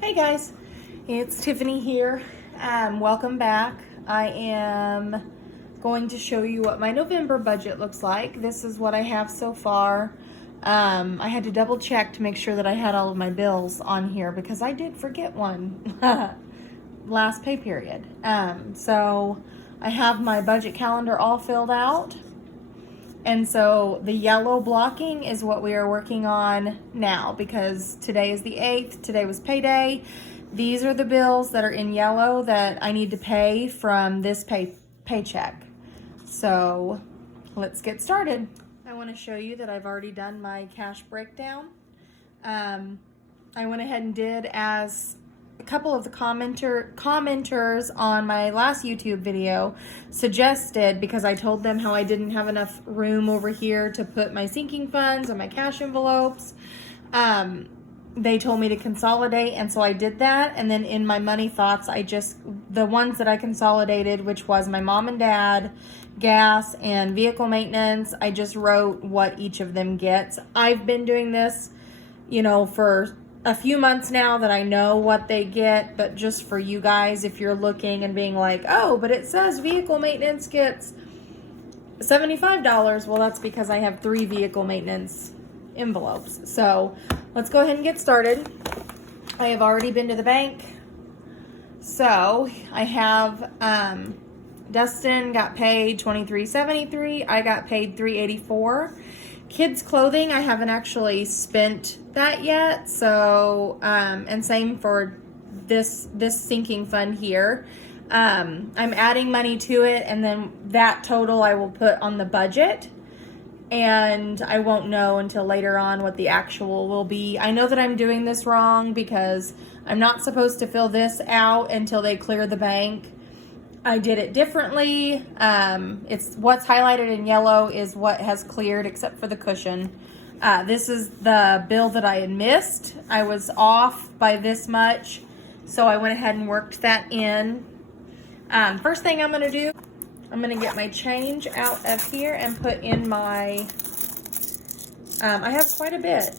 Hey guys, it's Tiffany here. Welcome back. I am going to show you what my November budget looks like. This is what I have so far. I had to double check to make sure that I had all of my bills on here because I did forget one last pay period. So I have my budget calendar all filled out. And so the yellow blocking is what we are working on now because today is the 8th. Today was payday. These are the bills that are in yellow that I need to pay from this paycheck. So let's get started. I want to show you that I've already done my cash breakdown. I went ahead and did as a couple of the commenters on my last YouTube video suggested, because I told them how I didn't have enough room over here to put my sinking funds and my cash envelopes. They told me to consolidate, and so I did that. And then in my money thoughts, the ones that I consolidated, which was my mom and dad, gas, and vehicle maintenance, I just wrote what each of them gets. I've been doing this, for a few months now that I know what they get, but just for you guys, if you're looking and being like, oh, but it says vehicle maintenance gets $75. Well, that's because I have 3 vehicle maintenance envelopes. So let's go ahead and get started. I have already been to the bank. So I have, Dustin got paid $23.73. I got paid $3.84. Kids clothing, I haven't actually spent that yet. So, and same for this sinking fund here. I'm adding money to it, and then that total I will put on the budget. And I won't know until later on what the actual will be. I know that I'm doing this wrong because I'm not supposed to fill this out until they clear the bank. I did it differently. It's what's highlighted in yellow is what has cleared except for the cushion. This is the bill that I had missed. I was off by this much, so I went ahead and worked that in. First thing I'm going to do, I'm going to get my change out of here and put in my, I have quite a bit.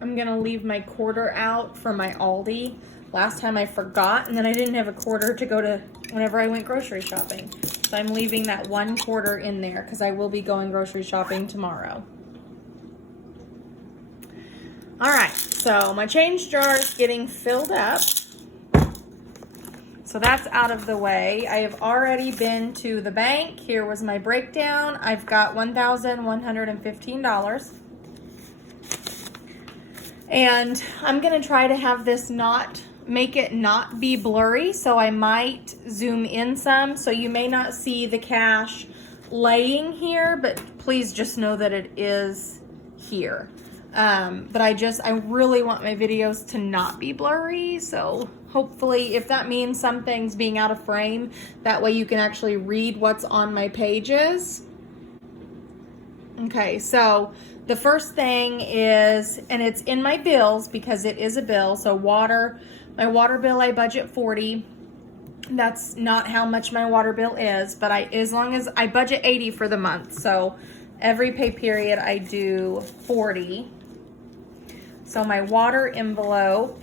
I'm gonna leave my quarter out for my Aldi. Last time I forgot, and then I didn't have a quarter to go to whenever I went grocery shopping. So I'm leaving that 1 quarter in there because I will be going grocery shopping tomorrow. All right, so my change jar is getting filled up. So that's out of the way. I have already been to the bank. Here was my breakdown. I've got $1,115. And I'm gonna try to have this make it not be blurry, so I might zoom in some, so you may not see the cash laying here, but please just know that it is here. But I really want my videos to not be blurry, so hopefully if that means some things being out of frame, that way you can actually read what's on my pages. Okay, so the first thing is, and it's in my bills because it is a bill, so my water bill I budget $40. That's not how much my water bill is, but as long as I budget $80 for the month, so every pay period I do $40. So my water envelope,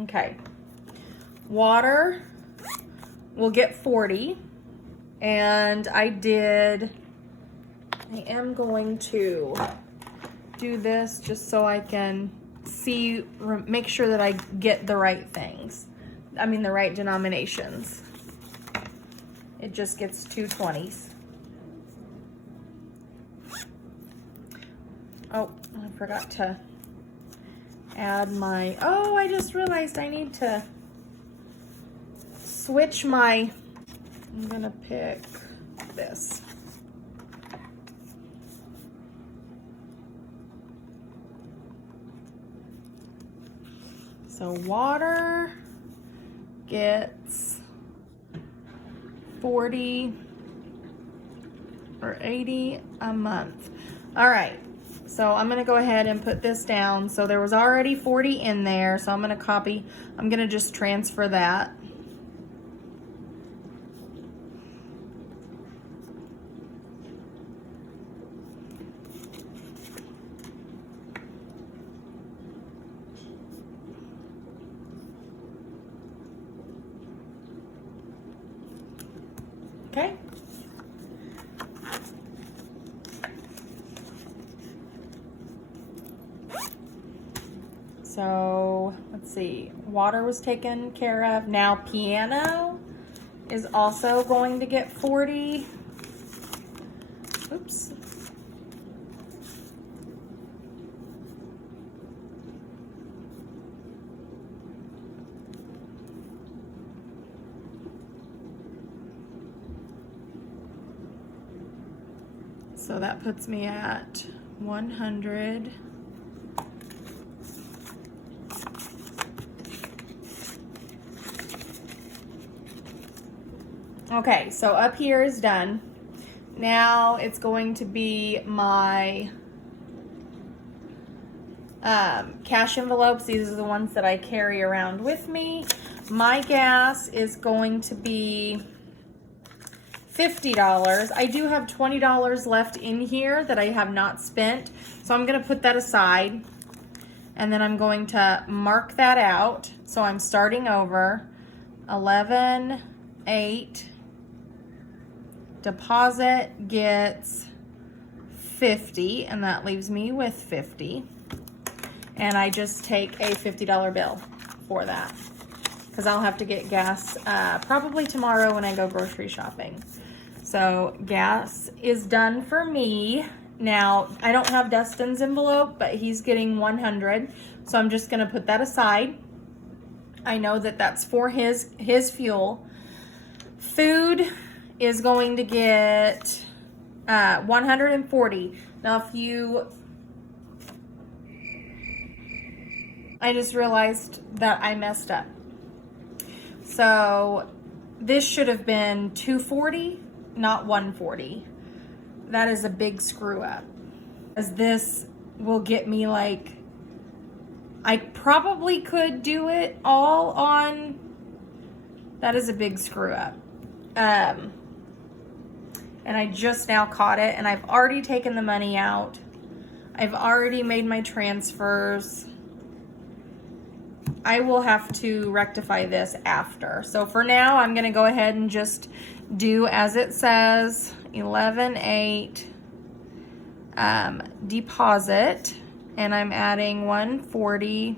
okay, water will get $40, and I am going to do this just so I can make sure that I get the right things. I mean the right denominations. It just gets 2 20s. Oh, I forgot to add my, I just realized I need to switch my I'm gonna pick this. So water gets 40 or 80 a month. All right, so I'm gonna go ahead and put this down. So there was already 40 in there, so I'm gonna just transfer that. Okay. So let's see, water was taken care of. Now piano is also going to get 40. Oops. So that puts me at 100. Okay, so up here is done. Now it's going to be my cash envelopes. These are the ones that I carry around with me. My gas is going to be $50. I do have $20 left in here that I have not spent, so I'm going to put that aside, and then I'm going to mark that out. So I'm starting over. 11, 8. Deposit gets 50, and that leaves me with 50. And I just take a $50 bill for that, because I'll have to get gas probably tomorrow when I go grocery shopping. So gas is done for me. Now, I don't have Dustin's envelope, but he's getting 100. So I'm just gonna put that aside. I know that that's for his fuel. Food is going to get 140. Now, I just realized that I messed up. So this should have been 240. Not 140. That is a big screw up, as this will get me like, I probably could do it all on, that is a big screw up. And I just now caught it, and I've already taken the money out. I've already made my transfers. I will have to rectify this after. So for now, I'm gonna go ahead and just do as it says, 11/8 deposit, and I'm adding 140.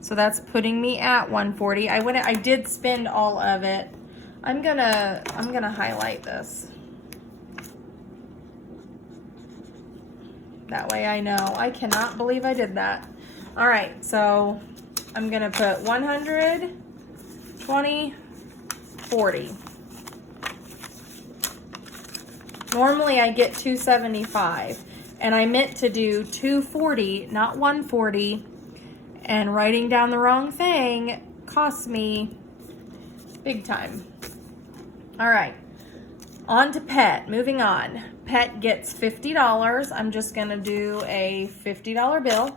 So that's putting me at 140. I did spend all of it. I'm gonna highlight this. That way I know. I cannot believe I did that. All right, so I'm gonna put 100, 20, 40. Normally I get 275, and I meant to do 240, not 140, and writing down the wrong thing cost me big time. All right, on to pet, moving on. Pet gets $50. I'm just gonna do a $50 bill.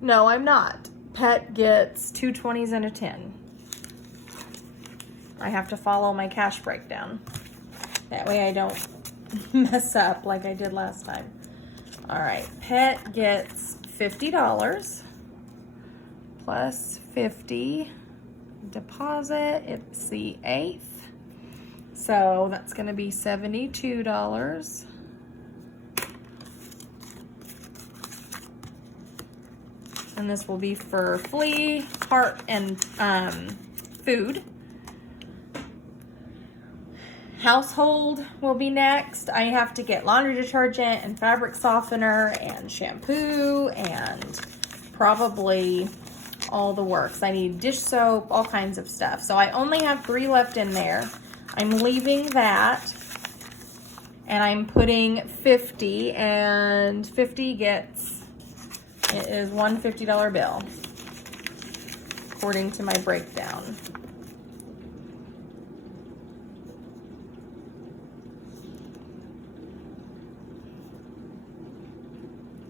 No, I'm not. Pet gets 2 20s and a 10. I have to follow my cash breakdown. That way I don't mess up like I did last time. All right, Pet gets $50 plus 50 deposit. It's the 8th. So that's gonna be $72. And this will be for flea, heart, and food. Household will be next. I have to get laundry detergent and fabric softener and shampoo and probably all the works. I need dish soap, all kinds of stuff. So I only have 3 left in there. I'm leaving that. And I'm putting 50, and 50 gets, it is one $50 bill, according to my breakdown.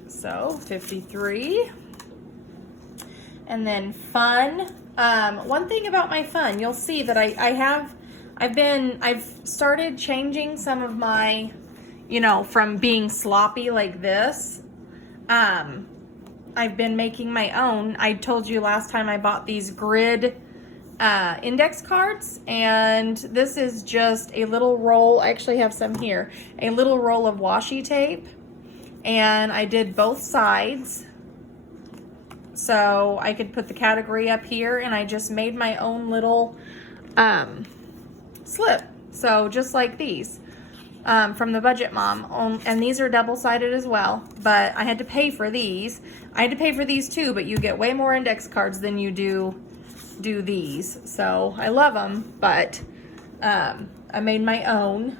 So 53. And then fun. One thing about my fun, you'll see that I've started changing some of my, you know, from being sloppy like this. I've been making my own. I told you last time I bought these grid index cards, and this is just a little roll. I actually have some here. A little roll of washi tape, and I did both sides. So I could put the category up here, and I just made my own little slip. So just like these from the Budget Mom. And these are double-sided as well, but I had to pay for these. I had to pay for these too, but you get way more index cards than you do these. So I love them, but I made my own.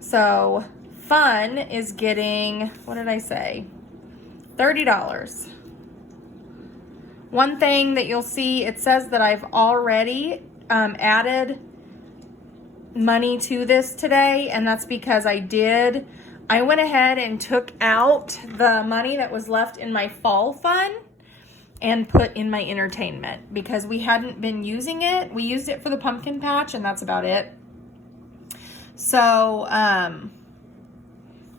So fun is getting, what did I say? $30. One thing that you'll see, it says that I've already added money to this today, and that's because I went ahead and took out the money that was left in my fall fund and put in my entertainment because we hadn't been using it. We used it for the pumpkin patch, and that's about it. So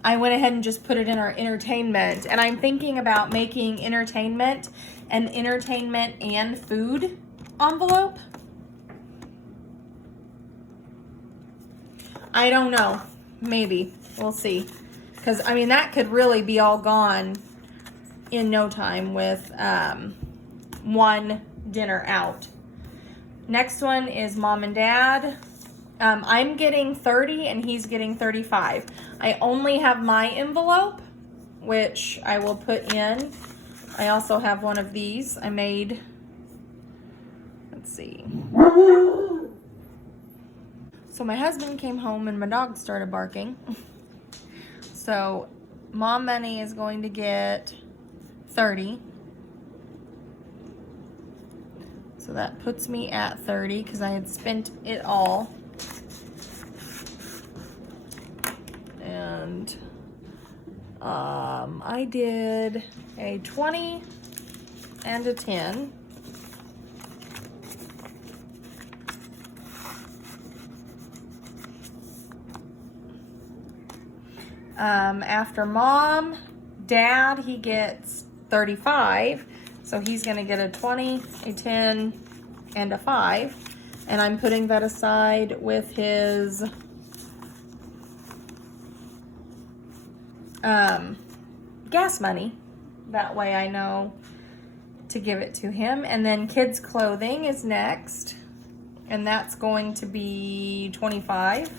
I went ahead and just put it in our entertainment, and I'm thinking about making entertainment an entertainment and food envelope. I don't know, maybe, we'll see. Because, I mean, that could really be all gone in no time with one dinner out. Next one is Mom and Dad. I'm getting 30 and he's getting 35. I only have my envelope, which I will put in. I also have one of these I made. Let's see. So my husband came home and my dog started barking. So Mom Money is going to get 30. So that puts me at 30 because I had spent it all. And I did a 20 and a 10. After Mom, Dad, he gets 35. So he's going to get a 20, a 10, and a 5. And I'm putting that aside with his gas money. That way I know to give it to him. And then kids' clothing is next. And that's going to be 25.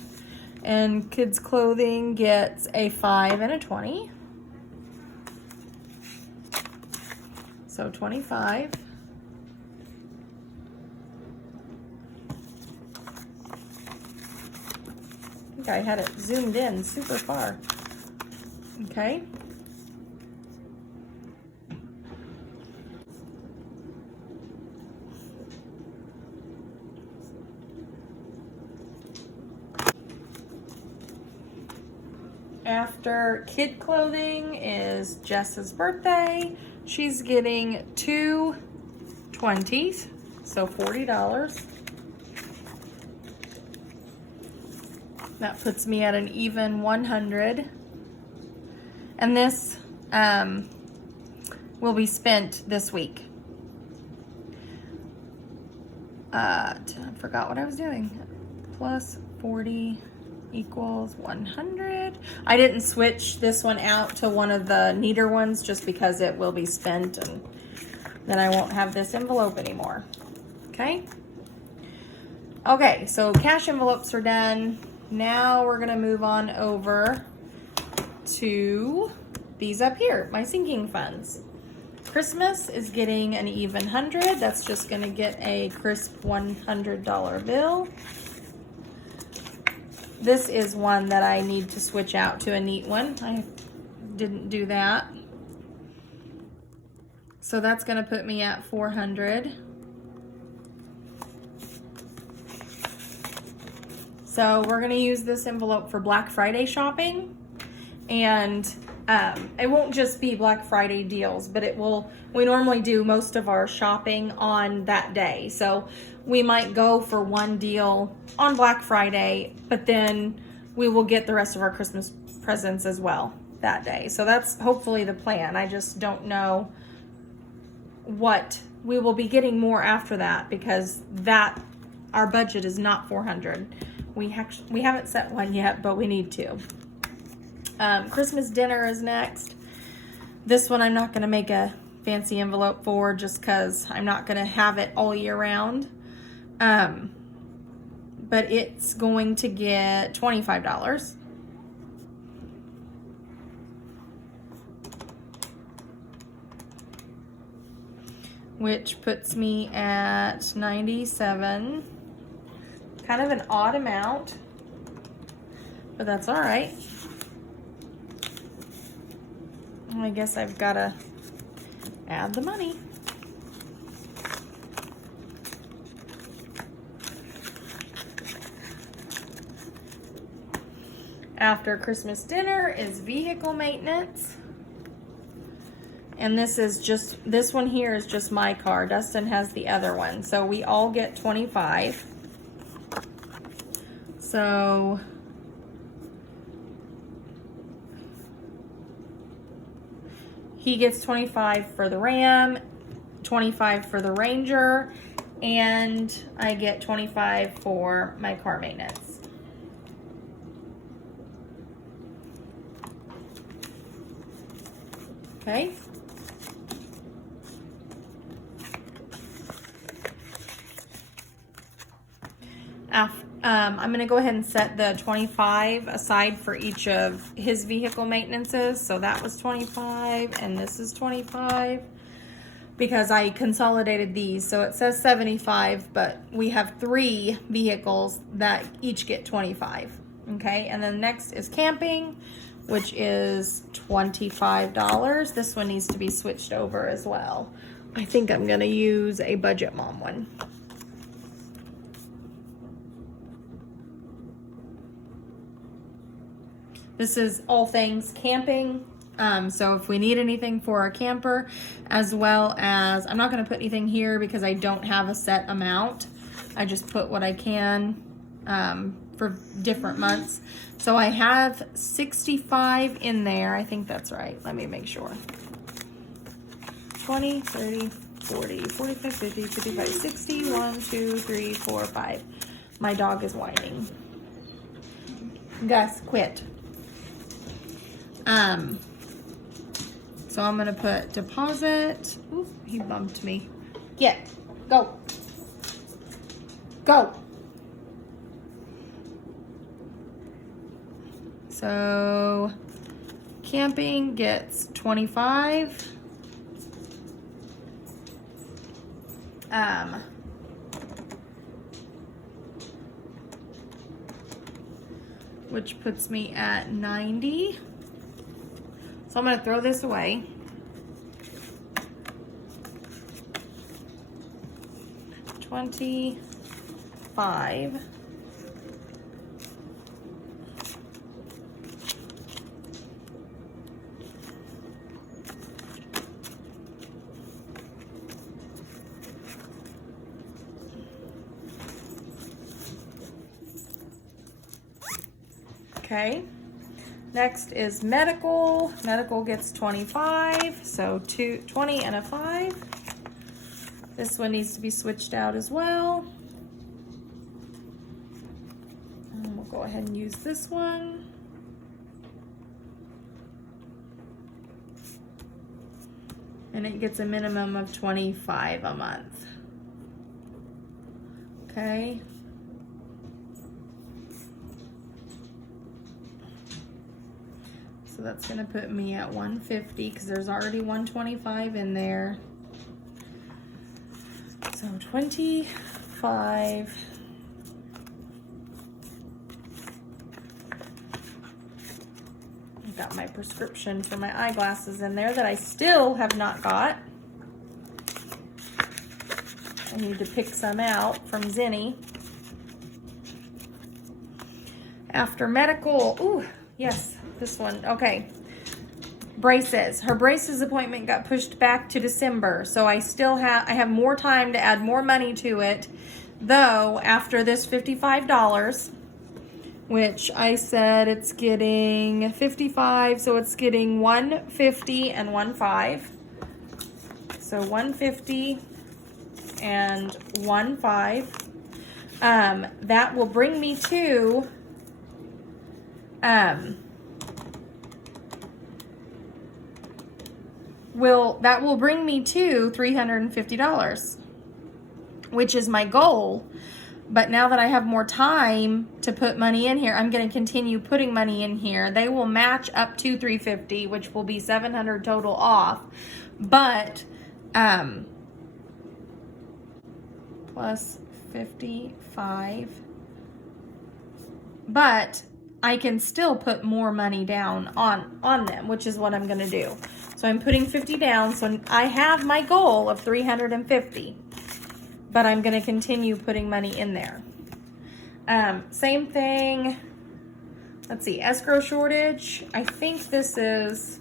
And kids' clothing gets a 5 and a 20. So 25. I think I had it zoomed in super far. Okay. After kid clothing is Jess's birthday. She's getting 2 20s, so $40. That puts me at an even 100. And this will be spent this week. I forgot what I was doing. Plus 40 equals 100. I didn't switch this one out to one of the neater ones just because it will be spent and then I won't have this envelope anymore. Okay? Okay, so cash envelopes are done. Now we're gonna move on over to these up here, my sinking funds. Christmas is getting an even 100. That's just going to get a crisp $100 bill. This is one that I need to switch out to a neat one. I didn't do that. So that's going to put me at 400. So we're going to use this envelope for Black Friday shopping. And it won't just be Black Friday deals, but we normally do most of our shopping on that day. So we might go for one deal on Black Friday, but then we will get the rest of our Christmas presents as well that day. So that's hopefully the plan. I just don't know what we will be getting more after that, because our budget is not 400. We haven't set one yet, but we need to. Christmas dinner is next. This one I'm not going to make a fancy envelope for, just because I'm not going to have it all year round. But it's going to get $25. Which puts me at 97. Kind of an odd amount, but that's all right. I guess I've got to add the money. After Christmas dinner is vehicle maintenance. And this one here is just my car. Dustin has the other one. So we all get 25. So he gets 25 for the Ram, 25 for the Ranger, and I get 25 for my car maintenance. Okay. I'm going to go ahead and set the 25 aside for each of his vehicle maintenances. So that was 25 and this is 25 because I consolidated these. So it says 75, but we have 3 vehicles that each get 25. Okay, and then next is camping, which is $25. This one needs to be switched over as well. I think I'm going to use a Budget Mom one. This is all things camping. So if we need anything for our camper, as well as, I'm not going to put anything here because I don't have a set amount. I just put what I can for different months. So I have 65 in there. I think that's right. Let me make sure. 20, 30, 40, 45, 50, 55, 60, 1, 2, 3, 4, 5. My dog is whining. Gus, quit. So I'm gonna put deposit. Ooh, he bumped me. Go. So camping gets 25. Which puts me at 90. So I'm going to throw this away. $25. Okay. Next is medical. Medical gets 25, so 20 and a 5. This one needs to be switched out as well. And we'll go ahead and use this one. And it gets a minimum of 25 a month. Okay. So So that's gonna put me at 150 because there's already 125 in there. So 25. I've got my prescription for my eyeglasses in there that I still have not got. I need to pick some out from Zinni. After medical, ooh, yes, this one, okay. Braces. Her braces appointment got pushed back to December, so I have more time to add more money to it, though after this $55, which I said it's getting 55, so it's getting 150 and 15. So 150 and 15. That will bring me to that will bring me to $350, which is my goal. But now that I have more time to put money in here, I'm going to continue putting money in here. They will match up to $350, which will be $700 total off. But plus 55. But I can still put more money down on them, which is what I'm going to do. So I'm putting 50 down, so I have my goal of 350. But I'm going to continue putting money in there. Same thing. Let's see, escrow shortage. I think this is,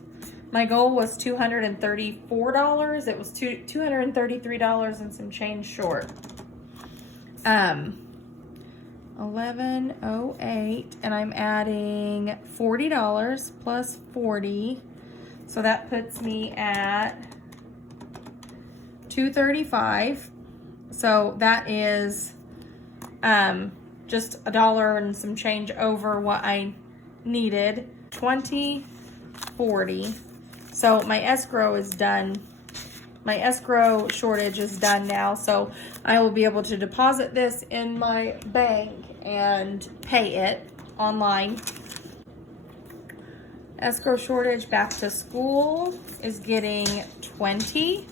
my goal was $234. It was $233 and some change short. 1108, and I'm adding $40 plus 40. So that puts me at $235. So that is just $1 and some change over what I needed. 2040. So my escrow is done. My escrow shortage is done now. So I will be able to deposit this in my bank and pay it online. Escrow shortage back to school is getting 20.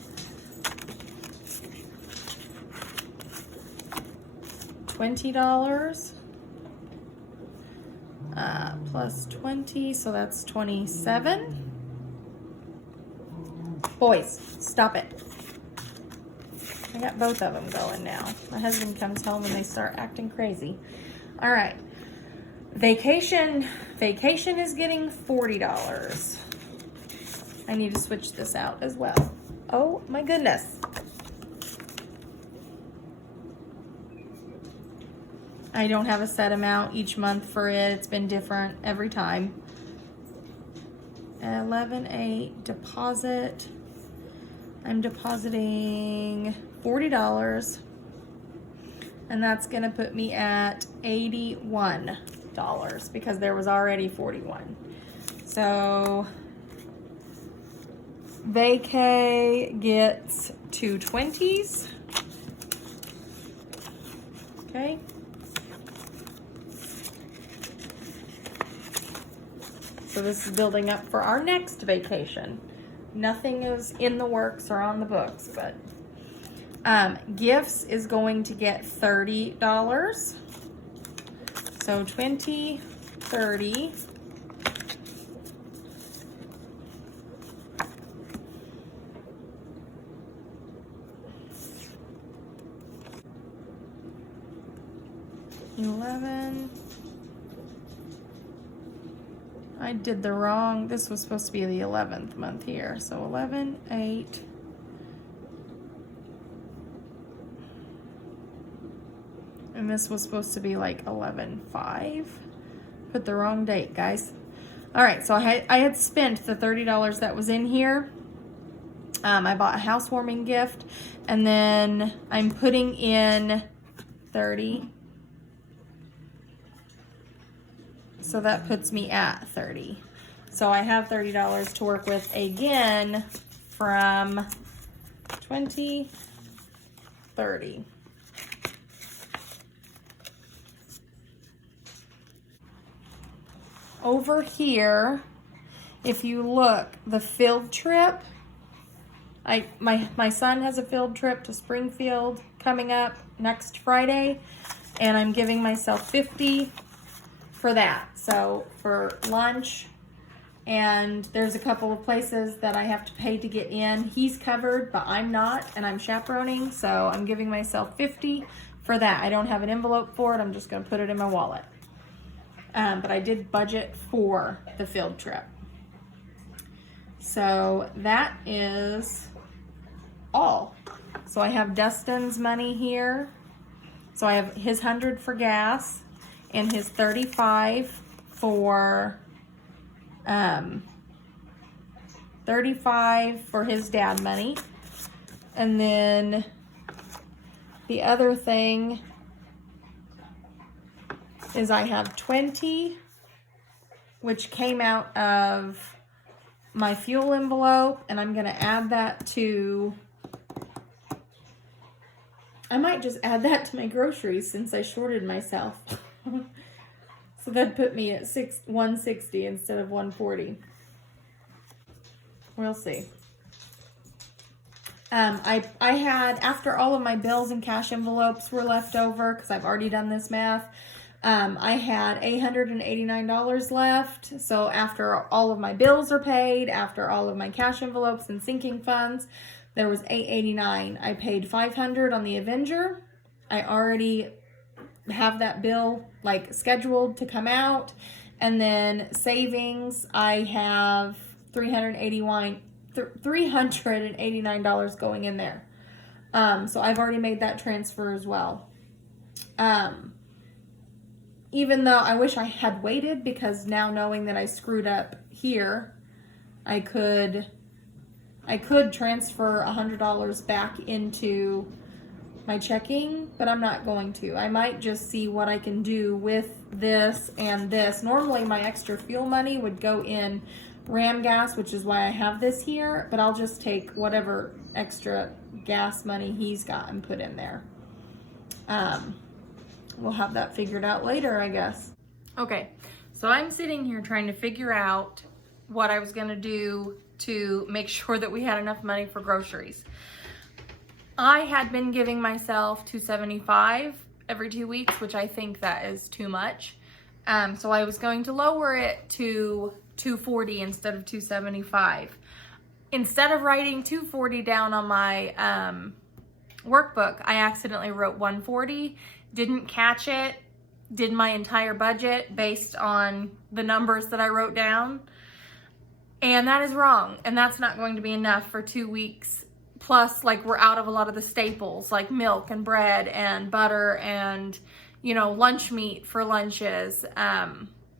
$20 plus 20, so that's 27. Boys, stop it. I got both of them going now. My husband comes home and they start acting crazy. All right. Vacation is getting $40. I need to switch this out as well. Oh my goodness. I don't have a set amount each month for it. It's been different every time. 11.8 deposit. I'm depositing $40. And that's gonna put me at $81 because there was already 41. So vacay gets 220s. Okay. So this is building up for our next vacation. Nothing is in the works or on the books, but gifts is going to get $30. So 20, 30. I did the wrong, this was supposed to be the 11th month here. So 11, 8. And this was supposed to be like 11, 5. Put the wrong date, guys. All right, so I had spent the $30 that was in here. I bought a housewarming gift, and then I'm putting in 30. So that puts me at 30. So I have $30 to work with again from 20, 30. Over here if you look, the field trip, my son has a field trip to Springfield coming up next Friday, and I'm giving myself $50 for that. So for lunch, and there's a couple of places that I have to pay to get in. He's covered, but I'm not, and I'm chaperoning, so I'm giving myself $50 for that. I don't have an envelope for it. I'm just going to put it in my wallet. But I did budget for the field trip. So that is all. So I have Dustin's money here. So I have his 100 for gas and his 35 for 35 for his dad money. And then the other thing is I have 20, which came out of my fuel envelope, and I'm gonna add that to, I might just add that to my groceries since I shorted myself. So that'd put me at 160 instead of 140. We'll see. I had, after all of my bills and cash envelopes were left over, because I've already done this math, I had $889 left. So after all of my bills are paid, after all of my cash envelopes and sinking funds, there was $889. I paid $500 on the Avenger. I already have that bill like scheduled to come out. And then savings, I have $389 going in there. So I've already made that transfer as well. Even though I wish I had waited, because now knowing that I screwed up here, I could transfer $100 back into my checking, but I'm not going to. I might just see what I can do with this and this. Normally my extra fuel money would go in Ram gas, which is why I have this here, but I'll just take whatever extra gas money he's got and put in there. We'll have that figured out later, I guess. Okay, so I'm sitting here trying to figure out what I was gonna do to make sure that we had enough money for groceries. I had been giving myself $275 every 2 weeks, which I think that is too much. So I was going to lower it to $240 instead of $275. Instead of writing $240 down on my workbook, I accidentally wrote $140, didn't catch it, did my entire budget based on the numbers that I wrote down. And that is wrong. And that's not going to be enough for 2 weeks. Plus, like, we're out of a lot of the staples like milk and bread and butter and, you know, lunch meat for lunches.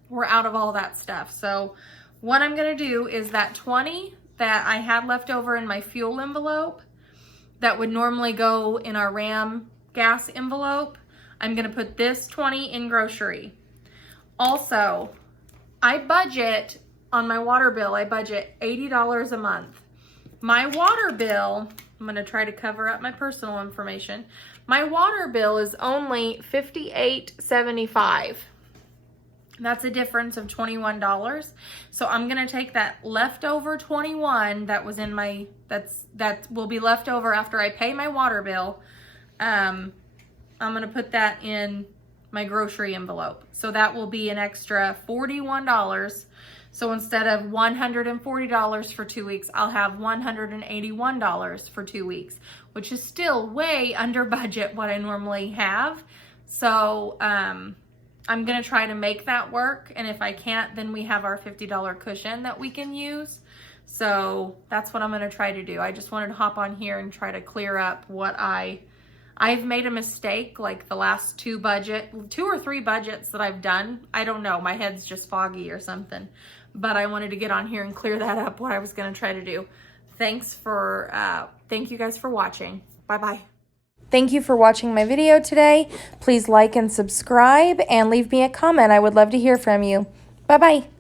We're out of all that stuff. So what I'm going to do is that 20 that I had left over in my fuel envelope that would normally go in our Ram gas envelope, I'm going to put this 20 in grocery. Also, I budget on my water bill, I budget $80 a month. My water bill, I'm going to try to cover up my personal information. My water bill is only $58.75. That's a difference of $21. So I'm going to take that leftover 21 that was in my, that will be left over after I pay my water bill. I'm going to put that in my grocery envelope. So that will be an extra $41. So instead of $140 for 2 weeks, I'll have $181 for 2 weeks, which is still way under budget what I normally have. So I'm going to try to make that work. And if I can't, then we have our $50 cushion that we can use. So that's what I'm going to try to do. I just wanted to hop on here and try to clear up what I've made a mistake like the last 2 or 3 budgets that I've done. I don't know. My head's just foggy or something. But I wanted to get on here and clear that up, what I was going to try to do. Thank you guys for watching. Bye-bye. Thank you for watching my video today. Please like and subscribe and leave me a comment. I would love to hear from you. Bye-bye.